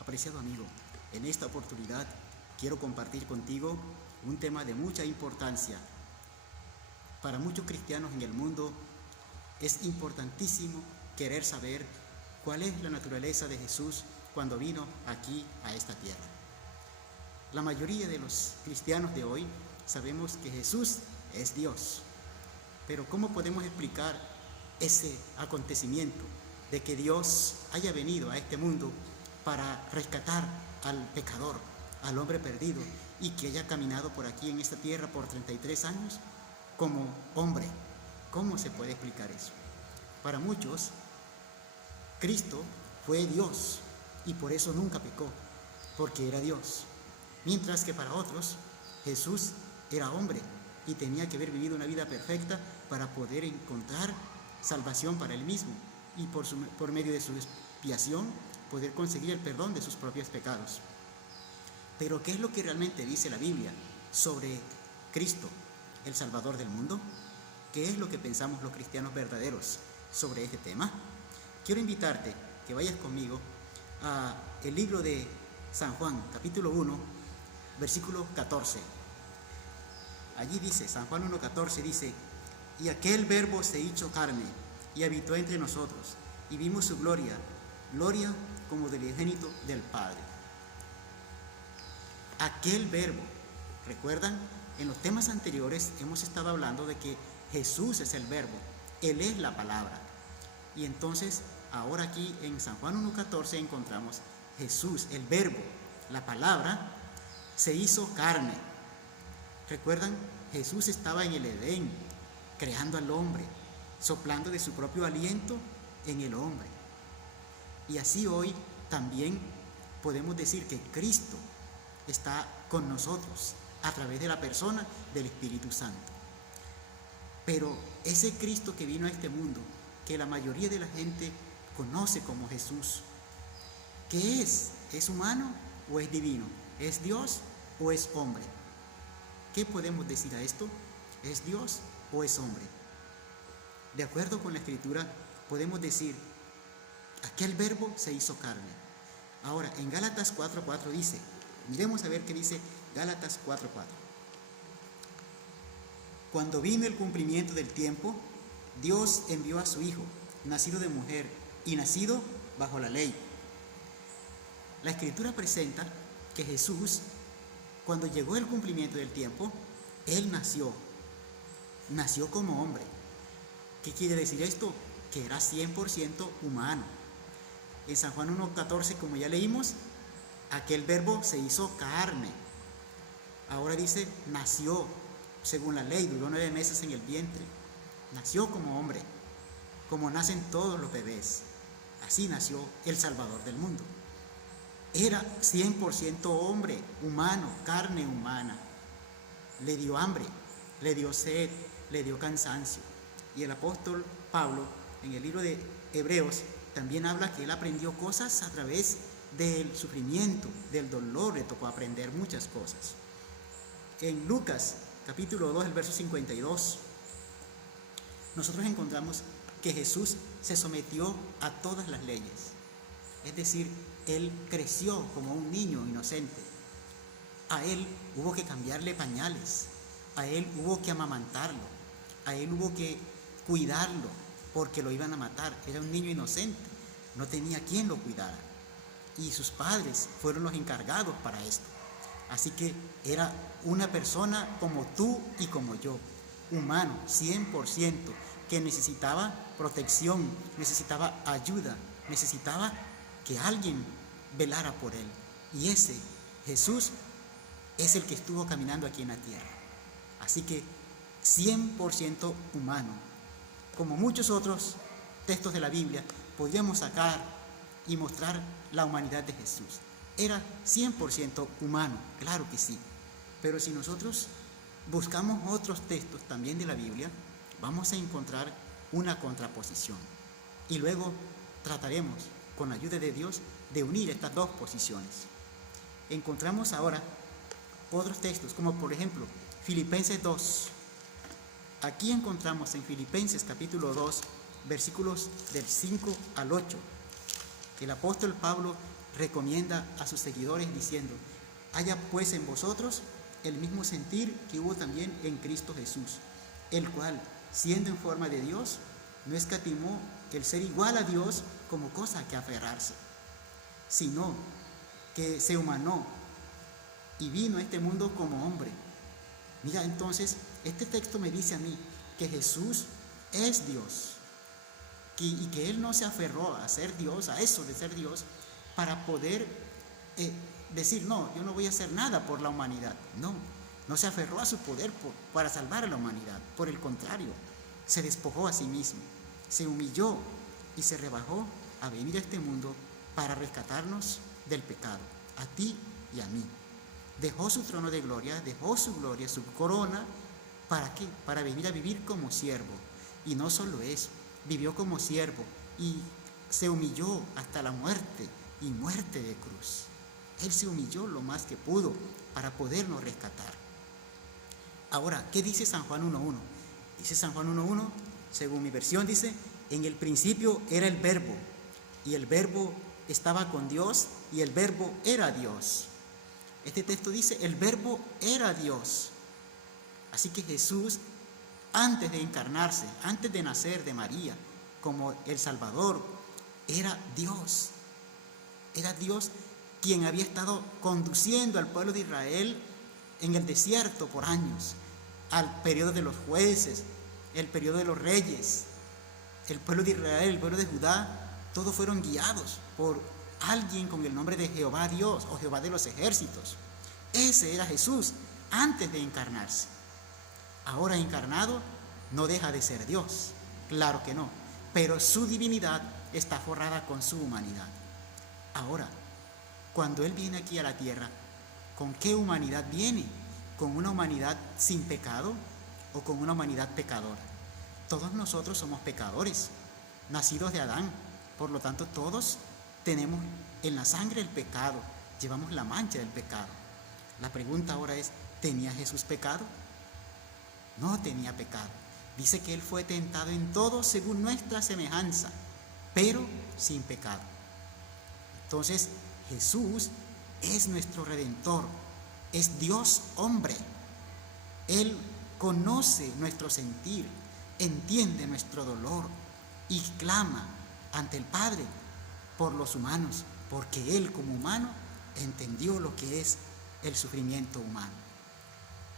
Apreciado amigo, en esta oportunidad quiero compartir contigo un tema de mucha importancia. Para muchos cristianos en el mundo es importantísimo querer saber cuál es la naturaleza de Jesús cuando vino aquí a esta tierra. La mayoría de los cristianos de hoy sabemos que Jesús es Dios, pero ¿cómo podemos explicar ese acontecimiento de que Dios haya venido a este mundo para rescatar al pecador, al hombre perdido, y que haya caminado por aquí en esta tierra por 33 años como hombre? ¿Cómo se puede explicar eso? Para muchos, Cristo fue Dios y por eso nunca pecó, porque era Dios. Mientras que para otros, Jesús era hombre y tenía que haber vivido una vida perfecta para poder encontrar salvación para él mismo y por medio de su expiación poder conseguir el perdón de sus propios pecados. Pero ¿qué es lo que realmente dice la Biblia sobre Cristo, el Salvador del mundo? ¿Qué es lo que pensamos los cristianos verdaderos sobre este tema? Quiero invitarte que vayas conmigo a el libro de San Juan, capítulo 1, versículo 14. Allí dice, San Juan 1:14 dice: y aquel verbo se hizo carne y habitó entre nosotros, y vimos su gloria, gloria como del unigénito del Padre. Aquel verbo, ¿recuerdan? En los temas anteriores hemos estado hablando de que Jesús es el verbo, Él es la palabra. Y entonces, ahora aquí en San Juan 1:14 encontramos Jesús, el verbo, la palabra, se hizo carne. ¿Recuerdan? Jesús estaba en el Edén, creando al hombre, soplando de su propio aliento en el hombre. Y así hoy también podemos decir que Cristo está con nosotros a través de la persona del Espíritu Santo. Pero ese Cristo que vino a este mundo, que la mayoría de la gente conoce como Jesús, ¿qué es? ¿Es humano o es divino? ¿Es Dios o es hombre? ¿Qué podemos decir a esto? ¿Es Dios o es hombre? De acuerdo con la Escritura, podemos decir, aquel verbo se hizo carne. Ahora, en Gálatas 4:4 dice, miremos a ver qué dice Gálatas 4:4. Cuando vino el cumplimiento del tiempo, Dios envió a su Hijo, nacido de mujer y nacido bajo la ley. La Escritura presenta que Jesús, cuando llegó el cumplimiento del tiempo, Él nació como hombre. ¿Qué quiere decir esto? Que era 100% humano. En San Juan 1:14, como ya leímos, aquel verbo se hizo carne. Ahora dice, nació según la ley, duró 9 meses en el vientre. Nació como hombre, como nacen todos los bebés. Así nació el Salvador del mundo. Era 100% hombre, humano, carne humana. Le dio hambre, le dio sed, le dio cansancio. Y el apóstol Pablo, en el libro de Hebreos, también habla que él aprendió cosas a través del sufrimiento, del dolor. Le tocó aprender muchas cosas. En Lucas, capítulo 2, el verso 52, nosotros encontramos que Jesús se sometió a todas las leyes. Es decir, Él creció como un niño inocente. A Él hubo que cambiarle pañales, a Él hubo que amamantarlo, a Él hubo que cuidarlo porque lo iban a matar. Era un niño inocente, no tenía quien lo cuidara. Y sus padres fueron los encargados para esto. Así que era una persona como tú y como yo, humano, 100%, que necesitaba protección, necesitaba ayuda, necesitaba que alguien velara por él. Y ese Jesús es el que estuvo caminando aquí en la tierra. Así que 100% humano. Como muchos otros textos de la Biblia, podríamos sacar y mostrar la humanidad de Jesús. Era 100% humano, claro que sí. Pero si nosotros buscamos otros textos también de la Biblia, vamos a encontrar una contraposición. Y luego trataremos, con la ayuda de Dios, de unir estas dos posiciones. Encontramos ahora otros textos, como por ejemplo Filipenses 2. Aquí encontramos en Filipenses capítulo 2, versículos del 5 al 8. El apóstol Pablo recomienda a sus seguidores diciendo: haya pues en vosotros el mismo sentir que hubo también en Cristo Jesús, el cual, siendo en forma de Dios, no escatimó el ser igual a Dios como cosa que aferrarse, sino que se humanó y vino a este mundo como hombre. Mira, entonces, este texto me dice a mí que Jesús es Dios y que Él no se aferró a ser Dios, a eso de ser Dios, para poder decir: no, yo no voy a hacer nada por la humanidad. No se aferró a su poder para salvar a la humanidad. Por el contrario, se despojó a sí mismo, se humilló y se rebajó a venir a este mundo para rescatarnos del pecado, a ti y a mí. Dejó su trono de gloria, dejó su gloria, su corona. ¿Para qué? Para venir a vivir como siervo. Y no solo eso, vivió como siervo y se humilló hasta la muerte, y muerte de cruz. Él se humilló lo más que pudo para podernos rescatar. Ahora, ¿qué dice San Juan 1:1? Dice San Juan 1:1, según mi versión, dice: en el principio era el Verbo, y el Verbo estaba con Dios, y el Verbo era Dios. Este texto dice: el Verbo era Dios. Así que Jesús, antes de encarnarse, antes de nacer de María como el Salvador, era Dios. Era Dios quien había estado conduciendo al pueblo de Israel en el desierto por años, al periodo de los jueces, el periodo de los reyes. El pueblo de Israel, el pueblo de Judá, todos fueron guiados por alguien con el nombre de Jehová Dios o Jehová de los ejércitos. Ese era Jesús antes de encarnarse. Ahora encarnado, no deja de ser Dios, claro que no, pero su divinidad está forrada con su humanidad. Ahora, cuando Él viene aquí a la tierra, ¿con qué humanidad viene? ¿Con una humanidad sin pecado o con una humanidad pecadora? Todos nosotros somos pecadores, nacidos de Adán. Por lo tanto, todos tenemos en la sangre el pecado, llevamos la mancha del pecado. La pregunta ahora es: ¿tenía Jesús pecado? No tenía pecado. Dice que Él fue tentado en todo según nuestra semejanza, pero sin pecado. Entonces, Jesús es nuestro Redentor, es Dios hombre. Él conoce nuestro sentir, entiende nuestro dolor y clama ante el Padre por los humanos, porque Él como humano entendió lo que es el sufrimiento humano.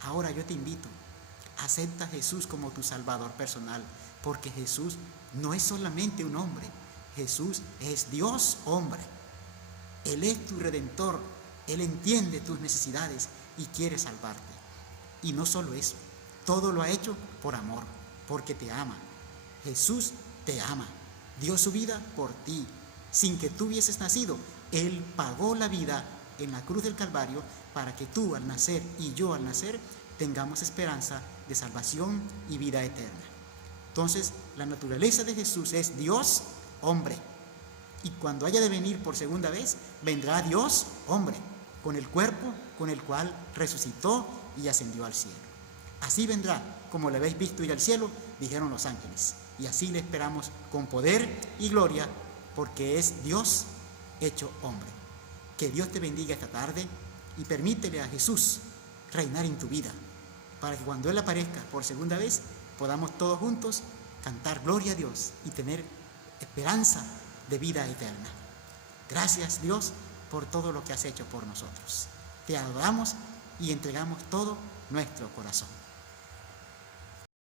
Ahora yo te invito: acepta a Jesús como tu Salvador personal, porque Jesús no es solamente un hombre, Jesús es Dios hombre. Él es tu Redentor, Él entiende tus necesidades y quiere salvarte. Y no solo eso, todo lo ha hecho por amor, porque te ama. Jesús te ama, dio su vida por ti, sin que tú hubieses nacido. Él pagó la vida en la cruz del Calvario para que tú al nacer y yo al nacer tengamos esperanza de salvación y vida eterna. Entonces, la naturaleza de Jesús es Dios hombre. Y cuando haya de venir por segunda vez, vendrá Dios hombre, con el cuerpo con el cual resucitó y ascendió al cielo. Así vendrá, como le habéis visto ir al cielo, dijeron los ángeles. Y así le esperamos con poder y gloria, porque es Dios hecho hombre. Que Dios te bendiga esta tarde y permítele a Jesús reinar en tu vida, para que cuando Él aparezca por segunda vez, podamos todos juntos cantar gloria a Dios y tener esperanza de vida eterna. Gracias, Dios, por todo lo que has hecho por nosotros. Te adoramos y entregamos todo nuestro corazón.